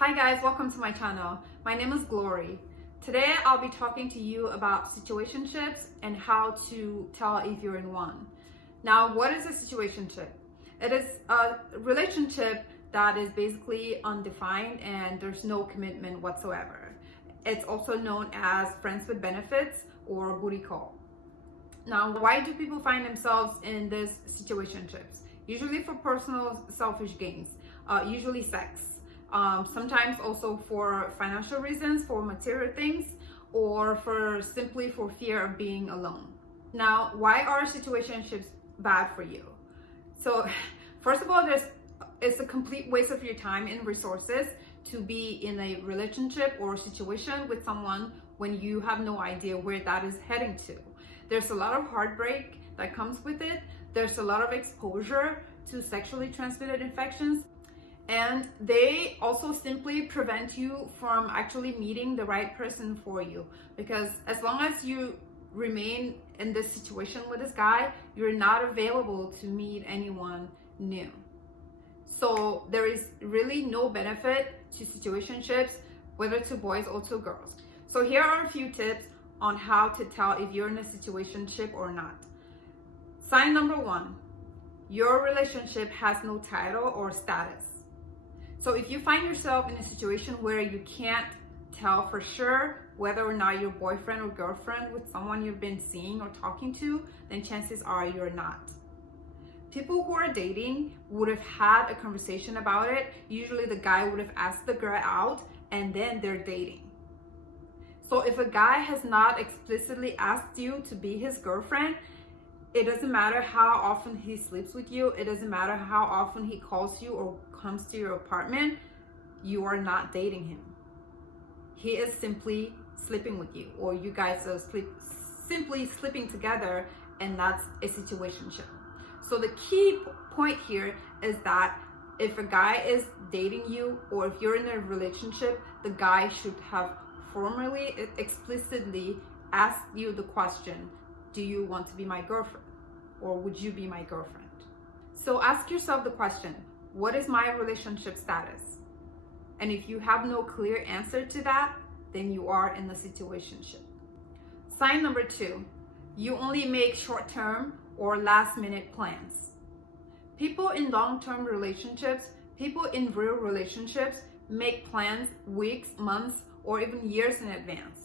Hi guys, welcome to my channel. My name is Glory. Today I'll be talking to you about situationships and how to tell if you're in one. Now, what is a situationship? It is a relationship that is basically undefined and there's no commitment whatsoever. It's also known as friends with benefits or booty call. Now, why do people find themselves in these situationships? Usually for personal selfish gains, usually sex. Sometimes also for financial reasons, for material things, or simply for fear of being alone. Now, why are situationships bad for you? So, first of all, it's a complete waste of your time and resources to be in a relationship or situation with someone when you have no idea where that is heading to. There's a lot of heartbreak that comes with it. There's a lot of exposure to sexually transmitted infections. And they also simply prevent you from actually meeting the right person for you. Because as long as you remain in this situation with this guy, you're not available to meet anyone new. So there is really no benefit to situationships, whether to boys or to girls. So here are a few tips on how to tell if you're in a situationship or not. Sign number one, your relationship has no title or status. So if you find yourself in a situation where you can't tell for sure whether or not you're boyfriend or girlfriend with someone you've been seeing or talking to, then chances are you're not. People who are dating would have had a conversation about it. Usually the guy would have asked the girl out and then they're dating. So if a guy has not explicitly asked you to be his girlfriend, it doesn't matter how often he sleeps with you. It doesn't matter how often he calls you or comes to your apartment. You are not dating him. He is simply sleeping with you, or you guys are simply sleeping together, and that's a situationship. So the key point here is that if a guy is dating you, or if you're in a relationship, the guy should have formally, explicitly asked you the question, do you want to be my girlfriend? Or would you be my girlfriend? So ask yourself the question, what is my relationship status? And if you have no clear answer to that, then you are in the situationship. Sign number two, you only make short-term or last-minute plans. People in long-term relationships, people in real relationships make plans weeks, months, or even years in advance.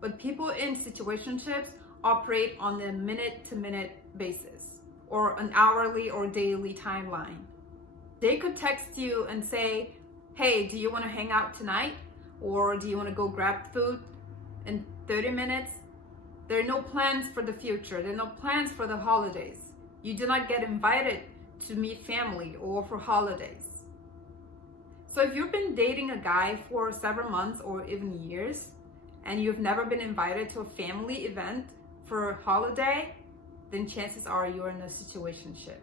But people in situationships operate on a minute-to-minute basis or an hourly or daily timeline. They could text you and say, hey, do you want to hang out tonight? Or do you want to go grab food in 30 minutes? There are no plans for the future. There are no plans for the holidays. You do not get invited to meet family or for holidays. So if you've been dating a guy for several months or even years, and you've never been invited to a family event for a holiday, then chances are you're in a situationship.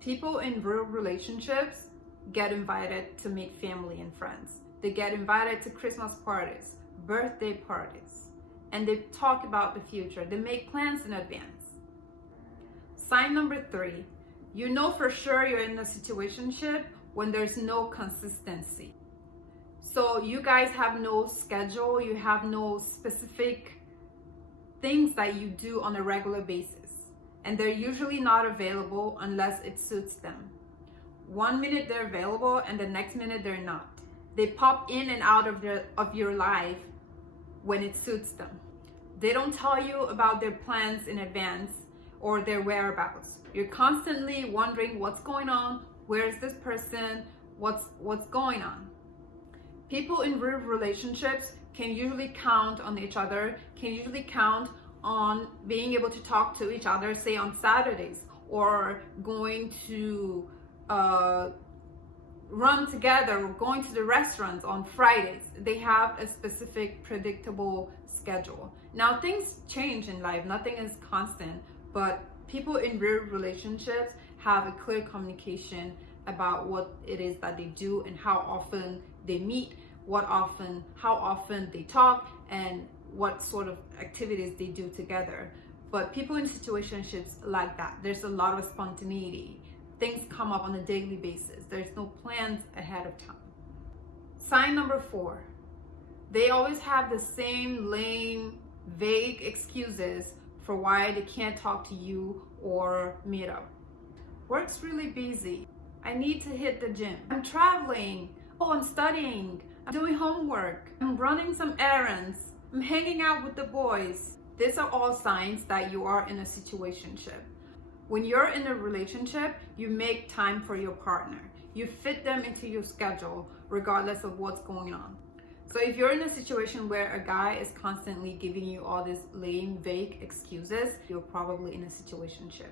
People in real relationships get invited to meet family and friends. They get invited to Christmas parties, birthday parties, and they talk about the future. They make plans in advance. Sign number three, you know for sure you're in a situationship when there's no consistency. So you guys have no schedule, you have no specific things that you do on a regular basis. And they're usually not available unless it suits them. 1 minute they're available and the next minute they're not. They pop in and out of your life when it suits them. They don't tell you about their plans in advance or their whereabouts. You're constantly wondering what's going on, where is this person, what's going on. People in real relationships can usually count on each other, can usually count on being able to talk to each other, say on Saturdays, or going to run together, or going to the restaurants on Fridays. They have a specific, predictable schedule. Now, things change in life, nothing is constant, but people in real relationships have a clear communication about what it is that they do and how often they meet, how often they talk, and what sort of activities they do together. But people in situationships like that. There's a lot of spontaneity. Things come up on a daily basis. There's no plans ahead of time. Sign number 4. They always have the same lame, vague excuses for why they can't talk to you or meet up. Work's really busy. I need to hit the gym. I'm traveling. Oh, I'm studying. I'm doing homework. I'm running some errands. I'm hanging out with the boys. These are all signs that you are in a situationship. When you're in a relationship, you make time for your partner. You fit them into your schedule regardless of what's going on. So if you're in a situation where a guy is constantly giving you all these lame, vague excuses, you're probably in a situationship.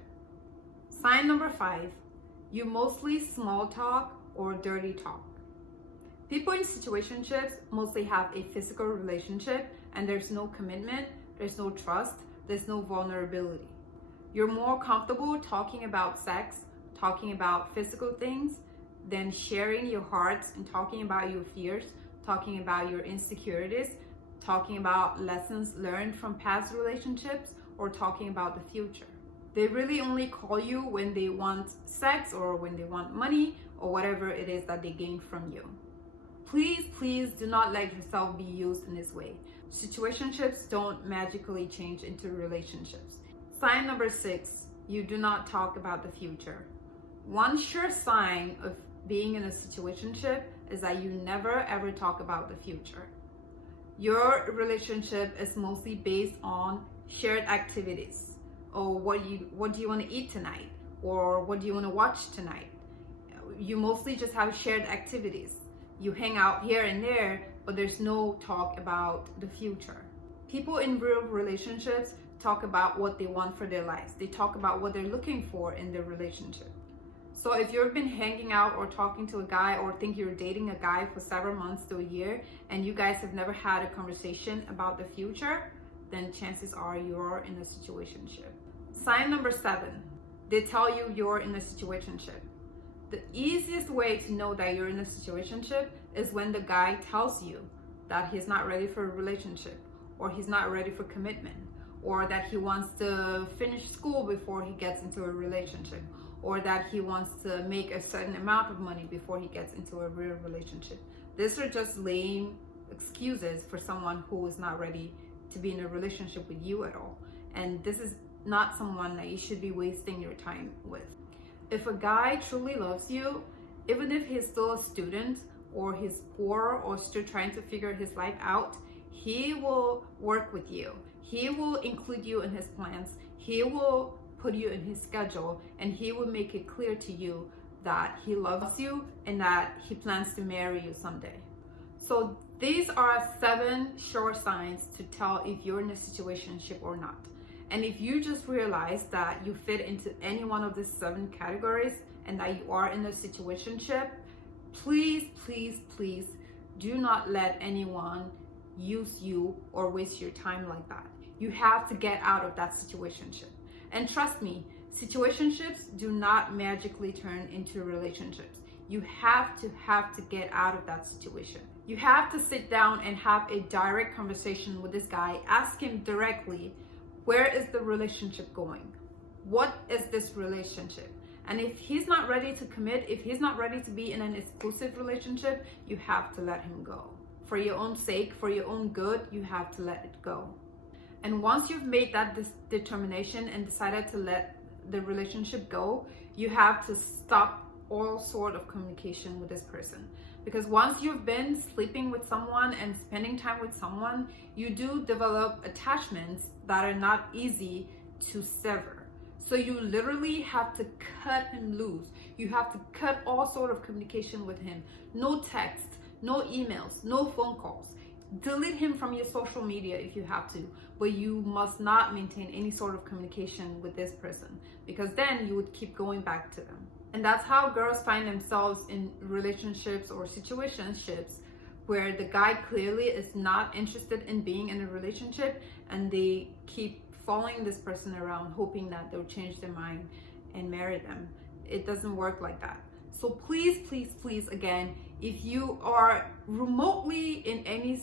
Sign number 5, you mostly small talk or dirty talk. People in situationships mostly have a physical relationship and there's no commitment, there's no trust, there's no vulnerability. You're more comfortable talking about sex, talking about physical things, than sharing your hearts and talking about your fears, talking about your insecurities, talking about lessons learned from past relationships, or talking about the future. They really only call you when they want sex or when they want money or whatever it is that they gain from you. Please do not let yourself be used in this way. Situationships don't magically change into relationships. Sign number 6, you do not talk about the future. One sure sign of being in a situationship is that you never ever talk about the future. Your relationship is mostly based on shared activities. Or what do you want to eat tonight? Or what do you want to watch tonight? You mostly just have shared activities. You hang out here and there, but there's no talk about the future. People in real relationships talk about what they want for their lives. They talk about what they're looking for in their relationship. So if you've been hanging out or talking to a guy or think you're dating a guy for several months to a year and you guys have never had a conversation about the future, then chances are you're in a situationship. Sign number 7, they tell you you're in a situationship. The easiest way to know that you're in a situationship is when the guy tells you that he's not ready for a relationship, or he's not ready for commitment, or that he wants to finish school before he gets into a relationship, or that he wants to make a certain amount of money before he gets into a real relationship. These are just lame excuses for someone who is not ready to be in a relationship with you at all. And this is not someone that you should be wasting your time with. If a guy truly loves you, even if he's still a student or he's poor or still trying to figure his life out, he will work with you. He will include you in his plans. He will put you in his schedule, and he will make it clear to you that he loves you and that he plans to marry you someday. So these are 7 sure signs to tell if you're in a situationship or not. And if you just realize that you fit into any one of these 7 categories and that you are in a situationship, please do not let anyone use you or waste your time like that. You have to get out of that situationship. And trust me, situationships do not magically turn into relationships. You have to get out of that situation. You have to sit down and have a direct conversation with this guy. Ask him directly, where is the relationship going? What is this relationship? And if he's not ready to commit, if he's not ready to be in an exclusive relationship, you have to let him go. For your own sake, for your own good, you have to let it go. And once you've made that determination and decided to let the relationship go, you have to stop all sort of communication with this person. Because once you've been sleeping with someone and spending time with someone, you do develop attachments that are not easy to sever. So you literally have to cut him loose. You have to cut all sort of communication with him. No text, no emails, no phone calls. Delete him from your social media if you have to, but you must not maintain any sort of communication with this person, because then you would keep going back to them. And that's how girls find themselves in relationships or situationships where the guy clearly is not interested in being in a relationship, and they keep following this person around hoping that they'll change their mind and marry them. It doesn't work like that. So please, again, if you are remotely in any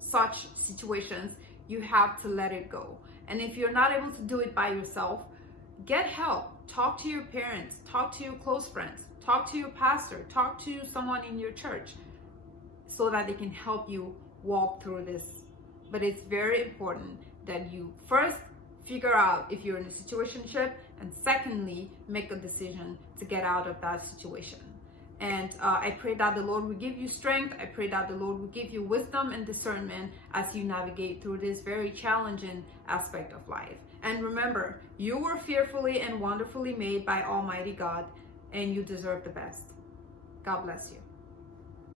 such situations, you have to let it go. And if you're not able to do it by yourself, get help. Talk to your parents, talk to your close friends, talk to your pastor, talk to someone in your church. so that they can help you walk through this. But it's very important that you first figure out if you're in a situationship, and secondly, make a decision to get out of that situation. And I pray that the Lord will give you strength. I pray that the Lord will give you wisdom and discernment as you navigate through this very challenging aspect of life. And remember, you were fearfully and wonderfully made by Almighty God, and you deserve the best. God bless you.